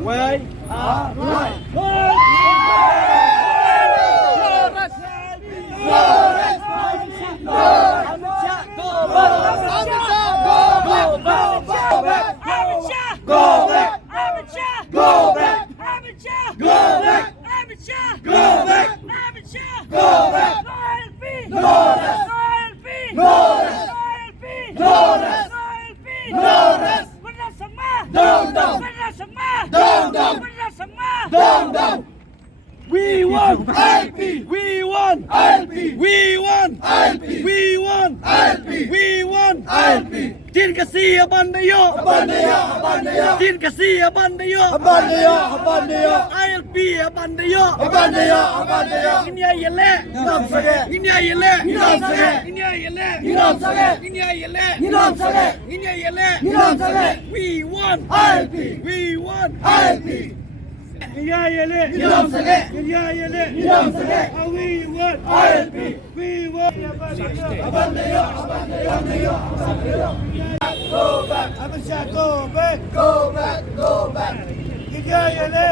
Why? We won! ILP! We won! ILP! We won! ILP! We won! ILP! We won! ILP! Tin Kasi Abandayo! Abandayo! Abandayo! Tin Kasi Abandayo! Abandayo! Abandayo! ILP Abandayo! Abandayo! Abandayo! Inya Yele! Ninam Sage! Inya Yele! Ninam Sage! Inya Yele! Ninam Sage! Inya Yele! Ninam Sage! Inya Yele! Ninam Sage! We won! ILP! We won! ILP! Inya Yele! Ninam Sage! Inya Yele! Ninam Sage! We won! ILP! We won! Abandayo! Abandayo! Abandayo! Go back! Abisha, go back! Go back! Go back! Inya Yele!